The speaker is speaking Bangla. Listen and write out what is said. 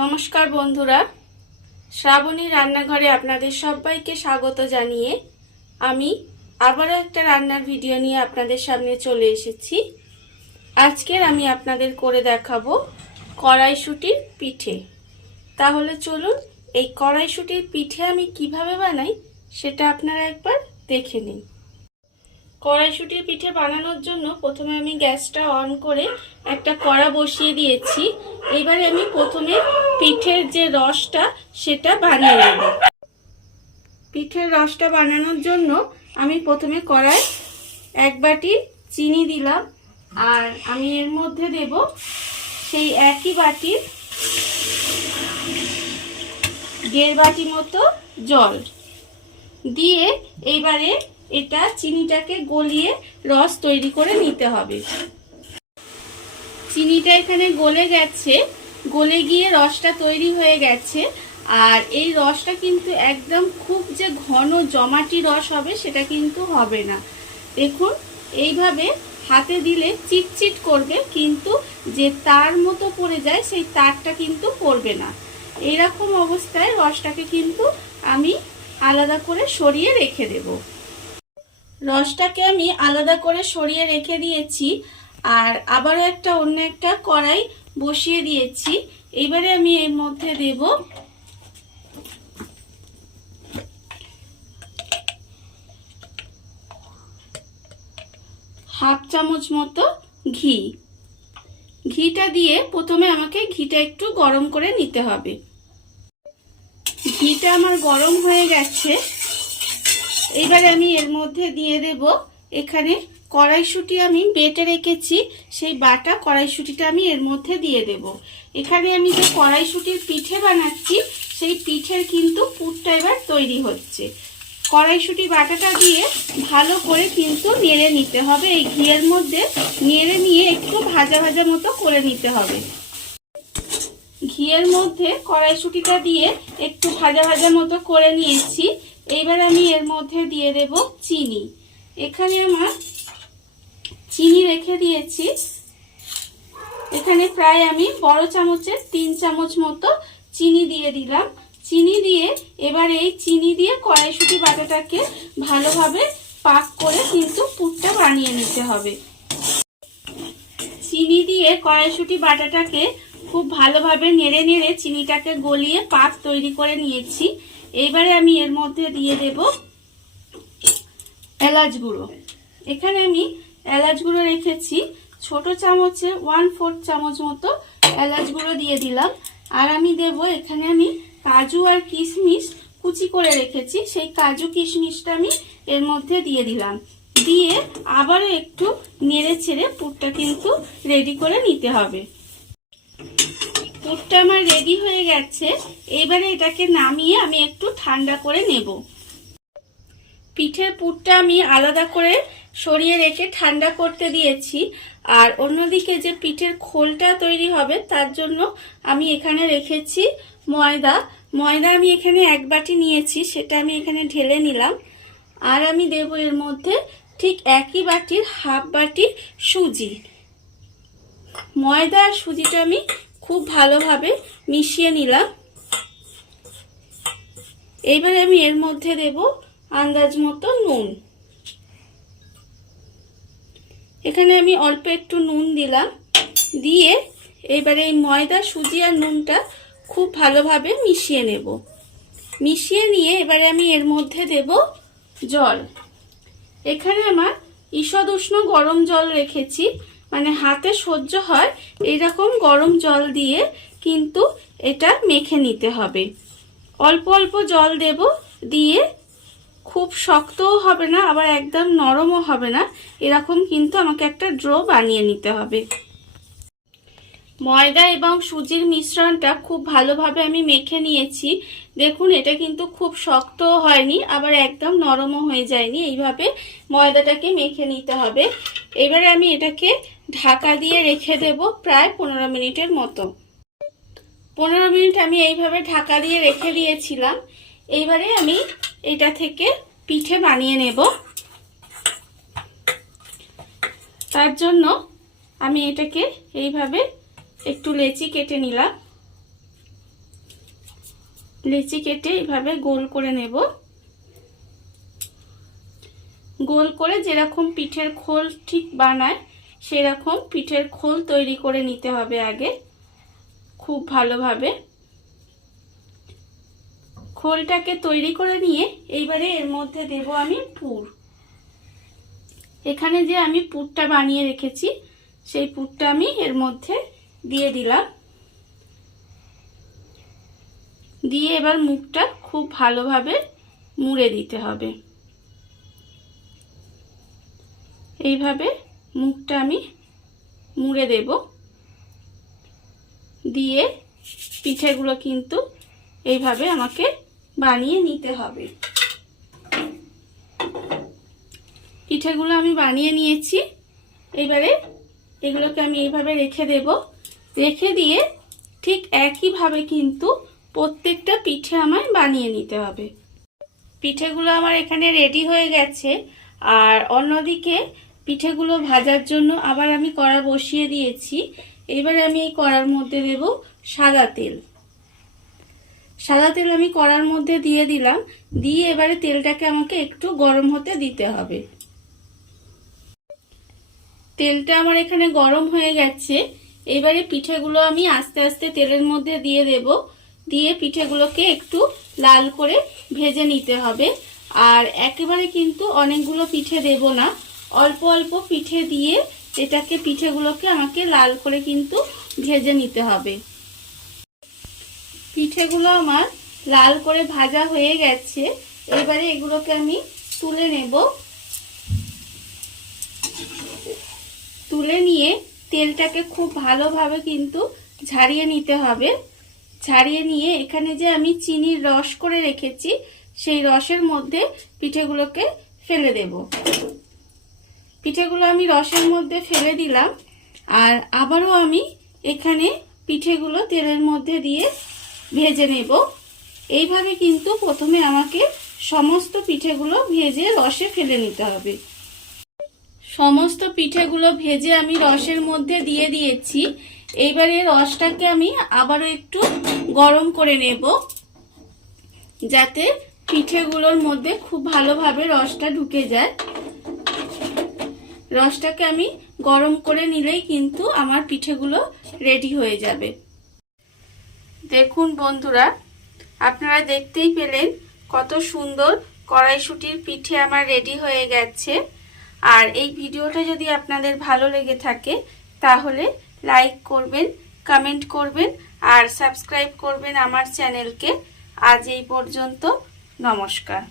নমস্কার বন্ধুরা, শ্রাবণী রান্নাঘরে আপনাদের সবাইকে স্বাগত জানিয়ে আমি আবারও একটা রান্নার ভিডিও নিয়ে আপনাদের সামনে চলে এসেছি। আজকের আমি আপনাদের করে দেখাবো কড়াইশুঁটির পিঠে। তাহলে চলুন এই কড়াইশুঁটির পিঠে আমি কিভাবে বানাই সেটা আপনারা একবার দেখে নিন। কড়াইশুঁটির পিঠে বানানোর জন্য প্রথমে আমি গ্যাসটা অন করে একটা কড়া বসিয়ে দিয়েছি। এবারে আমি প্রথমে পিঠের যে রসটা সেটা বানিয়ে নেব। পিঠের রসটা বানানোর জন্য আমি প্রথমে কড়ায় এক বাটি চিনি দিলাম, আর আমি এর মধ্যে দেব সেই একই বাটির 1.5 বাটি মতো জল দিয়ে এইবারে এটা চিনিটাকে গলিয়ে রস তৈরি করে নিতে হবে। চিনিটা এখানে গলে গেছে, গলে গিয়ে রসটা তৈরি হয়ে গেছে। আর এই রসটা কিন্তু একদম খুব যে ঘন জমাটি রস হবে সেটা কিন্তু হবে না। দেখুন এইভাবে হাতে দিলে চিটচিট করবে, কিন্তু যে তার মতো পড়ে যায় সেই তারটা কিন্তু পড়বে না। এইরকম অবস্থায় রসটাকে কিন্তু আমি আলাদা করে সরিয়ে রেখে দেব। রসটাকে আমি আলাদা করে সরিয়ে রেখে দিয়েছি, আর আবারও অন্য একটা কড়াই বসিয়ে দিয়েছি। এবারে আমি এর মধ্যে দেব হাফ চামচ মতো ঘি। ঘিটা দিয়ে প্রথমে আমাকে ঘিটা একটু গরম করে নিতে হবে। ঘিটা আমার গরম হয়ে গেছে। এবারে আমি এর মধ্যে দিয়ে দেব এখানে কড়াইশুঁটি আমি বেটে রেখেছি, সেই বাটা কড়াইশুঁটিটা আমি এর মধ্যে দিয়ে দেব। এখানে আমি যে কড়াইশুঁটির পিঠে বানাচ্ছি সেই পিঠের কিন্তু পুরটা এবার তৈরি হচ্ছে। কড়াইশুঁটি বাটাটা দিয়ে ভালো করে কিন্তু নেড়ে নিতে হবে। এই ঘিয়ের মধ্যে নেড়ে নিয়ে একটু ভাজা ভাজা মতো করে নিতে হবে। ঘিয়ের মধ্যে কড়াইশুঁটিটা দিয়ে একটু ভাজা ভাজা মতো করে নিয়েছি। এইবার আমি এর মধ্যে দিয়ে দেব চিনি। এখানে আমার চিনি রেখে দিয়েছি। এখানে প্রায় আমি বড় চামচের 3 চামচ মতো চিনি দিয়ে দিলাম। চিনি দিয়ে এবার এই চিনি দিয়ে কড়াইশুঁটি বাটাটাকে ভালোভাবে পাক করে কিন্তু পুরটা বানিয়ে নিতে হবে। চিনি দিয়ে কড়াইশুঁটি বাটাটাকে খুব ভালোভাবে নেড়ে নেড়ে চিনিটাকে গলিয়ে পাক তৈরি করে নিয়েছি। এইবারে আমি এর মধ্যে দিয়ে দেব এলাচ গুঁড়ো। এখানে আমি এলাচ গুঁড়ো রেখেছি ছোট চামচে 1/4 চামচ মতো এলাচ গুঁড়ো দিয়ে দিলাম। আর আমি দেব এখানে আমি কাজু আর কিশমিশ কুচি করে রেখেছি, সেই কাজু কিশমিশটা আমি এর মধ্যে দিয়ে দিলাম। দিয়ে আবারও একটু নেড়ে ছেড়ে পুরটা কিন্তু রেডি করে নিতে হবে। পুরটা আমার রেডি হয়ে গেছে। এবারে এটাকে নামিয়ে আমি একটু ঠান্ডা করে নেব। পিঠের পুরটা আমি আলাদা করে সরিয়ে রেখে ঠান্ডা করতে দিয়েছি। আর অন্যদিকে যে পিঠের খোলটা তৈরি হবে তার জন্য আমি এখানে রেখেছি ময়দা। ময়দা আমি এখানে 1 বাটি নিয়েছি, সেটা আমি এখানে ঢেলে নিলাম। আর আমি দেব এর মধ্যে ঠিক একই বাটির হাফ বাটি সুজি। ময়দা আর সুজিটা আমি খুব ভালোভাবে মিশিয়ে নিলাম। এইবারে আমি এর মধ্যে দেব আন্দাজ মতো নুন। এখানে আমি অল্প একটু নুন দিলাম। দিয়ে এবারে এই ময়দা সুজি আর নুনটা খুব ভালোভাবে মিশিয়ে নেব। মিশিয়ে নিয়ে এবারে আমি এর মধ্যে দেব জল। এখানে আমার ঈষদ উষ্ণ গরম জল রেখেছি, মানে হাতে সহ্য হয় এইরকম গরম জল দিয়ে কিন্তু এটা মেখে নিতে হবে। অল্প অল্প জল দেব, দিয়ে খুব শক্তও হবে না আবার একদম নরমও হবে না, এরকম কিন্তু আমাকে একটা ড্রো বানিয়ে নিতে হবে। ময়দা এবং সুজির মিশ্রণটা খুব ভালোভাবে আমি মেখে নিয়েছি। দেখুন এটা কিন্তু খুব শক্তও হয়নি আবার একদম নরমও হয়ে যায়নি। এইভাবে ময়দাটাকে মেখে নিতে হবে। এবারে আমি এটাকে ঢাকা দিয়ে রেখে দেব প্রায় 15 মিনিটের মতো। 15 মিনিট আমি এইভাবে ঢাকা দিয়ে রেখে দিয়েছিলাম। এইবারে আমি এটা থেকে পিঠে বানিয়ে নেব। তার জন্য আমি এটাকে এইভাবে একটু লেচি কেটে নিলাম। লেচি কেটে এইভাবে গোল করে নেব। গোল করে যেরকম পিঠের খোল ঠিক বানায় সেরকম পিঠের খোল তৈরি করে নিতে হবে আগে খুব ভালোভাবে। খোলটাকে তৈরি করে নিয়ে এইবারে এর মধ্যে দেব আমি পুর। এখানে যে আমি পুরটা বানিয়ে রেখেছি সেই পুরটা আমি এর মধ্যে দিয়ে দিলাম। দিয়ে এবার মুখটা খুব ভালোভাবে মুড়ে দিতে হবে। এইভাবে মুখটা আমি মুড়ে দেব। দিয়ে পিঠেগুলো কিন্তু এইভাবে আমাকে বানিয়ে নিতে হবে। পিঠেগুলো আমি বানিয়ে নিয়েছি। এবারে এগুলোকে আমি এইভাবে রেখে দেব। রেখে দিয়ে ঠিক একইভাবে কিন্তু প্রত্যেকটা পিঠে আমায় বানিয়ে নিতে হবে। পিঠেগুলো আমার এখানে রেডি হয়ে গেছে। আর অন্যদিকে পিঠেগুলো ভাজার জন্য আবার আমি কড়া বসিয়ে দিয়েছি। এবারে আমি এই কড়ার মধ্যে দেব সাদা তেল। সাদা তেল আমি কড়ার মধ্যে দিয়ে দিলাম। দিয়ে এবারে তেলটাকে আমাকে একটু গরম হতে দিতে হবে। তেলটা আমার এখানে গরম হয়ে গেছে। এবারে পিঠেগুলো আমি আস্তে আস্তে তেলের মধ্যে দিয়ে দেব। দিয়ে পিঠেগুলোকে একটু লাল করে ভেজে নিতে হবে। আর একেবারে কিন্তু অনেকগুলো পিঠে দেব না, অল্প অল্প পিঠে দিয়ে এটাকে পিঠেগুলোকে আমাকে লাল করে কিন্তু ভেজে নিতে হবে। পিঠেগুলো আমার লাল করে ভাজা হয়ে গেছে। এবারে এগুলোকে আমি তুলে নেব। তুলে নিয়ে তেলটাকে খুব ভালোভাবে কিন্তু ঝারিয়ে নিতে হবে। ছাড়িয়ে নিয়ে এখানে যে আমি চিনির রস করে রেখেছি সেই রসের মধ্যে পিঠেগুলোকে ফেলে দেব। পিঠেগুলো আমি রসের মধ্যে ফেলে দিলাম। আর আবারও আমি এখানে পিঠেগুলো তেলের মধ্যে দিয়ে ভেজে নেব। এইভাবে কিন্তু প্রথমে আমাকে সমস্ত পিঠেগুলো ভেজে রসে ফেলে নিতে হবে। সমস্ত পিঠেগুলো ভেজে আমি রসের মধ্যে দিয়ে দিয়েছি। এইবারে রসটাকে আমি আবারও একটু গরম করে নেব যাতে পিঠেগুলোর মধ্যে খুব ভালোভাবে রসটা ঢুকে যায়। রসটাকে আমি গরম করে নিলেই কিন্তু আমার পিঠেগুলো রেডি হয়ে যাবে। দেখুন বন্ধুরা, আপনারা দেখতেই পেলেন কত সুন্দর কড়াইশুঁটির পিঠে আমার রেডি হয়ে গেছে। আর এই ভিডিওটা যদি আপনাদের ভালো লেগে থাকে তাহলে লাইক করবেন, কমেন্ট করবেন আর সাবস্ক্রাইব করবেন আমার চ্যানেলকে। আজ এই পর্যন্ত, নমস্কার।